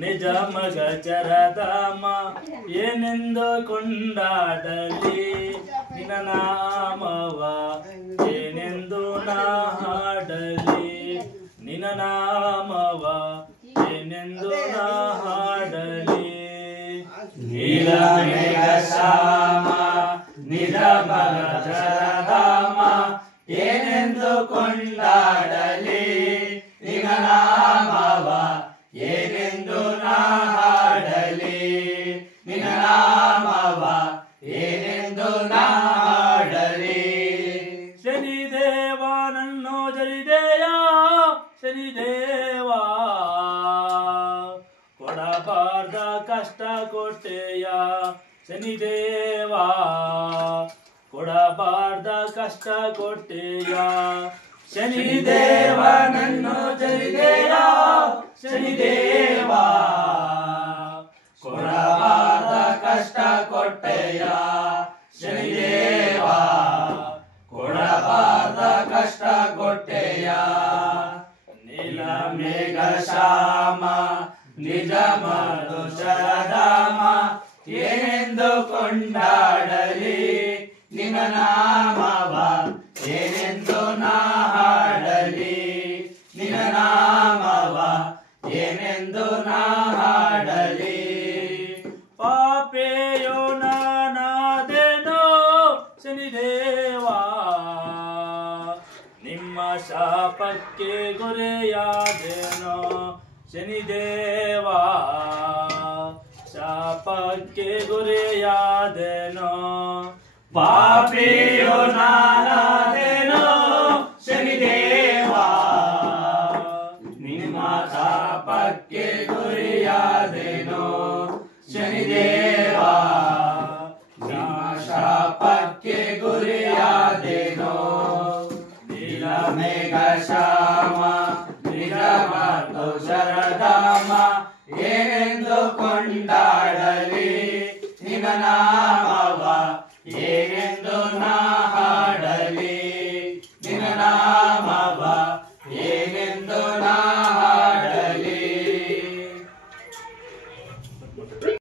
ನಿಜ ಮಗ ಚರಧಾಮ ಏನೆಂದು ಕೊಂಡಾಡಲಿ ನಿನ್ನ ನಾಮವ ಏನೆಂದು ನಾ ಹಾಡಲಿ ನಿನ್ನ ನಾಮವ ಏನೆಂದು ನಾ ಹಾಡಲಿ ನೀಲ ಮೇಘ ಶ್ಯಾಮ ನಿಜ ಮಗ ಚರಧಾಮ ಏನೆಂದು ಕೊಂಡಾಡಲಿ ನಿನ್ನ ನಾಮವ ಏನೆಂದು ನಾ ಹಾಡಲಿ ನಿನ್ನ ನಾಮವ ಏನೆಂದು ನಾ ಹಾಡಲಿ ಶನಿದೇವ ನನ್ನೋ ಜರಿದೆಯ ಶನಿದೇವ ಕೊಡಬಾರ್ದ ಕಷ್ಟ ಕೊಟ್ಟೆಯ ಶನಿದೇವ ಕೊಡಬಾರ್ದ ಕಷ್ಟ ಕೊಟ್ಟೆಯ ಶನಿದೇವ ನನ್ನೋ ಜರಿದೆಯ ಶನಿದೇವ ಕೊಡಬಾರ್ದ ಕಷ್ಟ ಕೊಟ್ಟೆಯ ಶನಿದೇವ ಕೊಡಬಾರ್ದ ಕಷ್ಟ ಕೊಟ್ಟೆಯ ನೀಲ ಮೇಘ ಶ್ಯಾಮ ನಿಜ ಮಧು ಶರಧಾಮ ಏನೆಂದು ಕೊಂಡಾಡಲಿ ನಿನ್ನ ನಾಮವ ಏನೆಂದು ನಾ ಹಾಡಲಿ ನಿನ್ನ ನಾಮವ ಏನೆಂದು ನಾ ಹಾಡಲಿ ಪಾಪೆಯೋ ನಾನಾದೆನೋ ಶನಿದೇವ ನಿಮ್ಮ ಶಾಪಕ್ಕೆ ಗುರಿಯಾದೆನೋ ಶನಿದೇವ ಶಾಪಕ್ಕೆ ಗುರಿಯಾದೆನೋ ಪಾಪಿಯೋ ನಾನಾದೆನೋ ಶನಿದೇವ ನಿಮ್ಮ ಶಾಪಕ್ಕೆ ಗುರಿಯಾದೆನೋ ಶನಿದೇವ ನಿಮ್ಮ ಶಾಪಕ್ಕೆ ಗುರಿಯಾದೆನೋ ನೀಲ ಮೇಘ ಶ್ಯಾಮ ನಿಜ ಮಧು ಶರಧಾಮ ಏನೆಂದು ಕೊಂಡಾಡಲಿ ನಿನ್ನ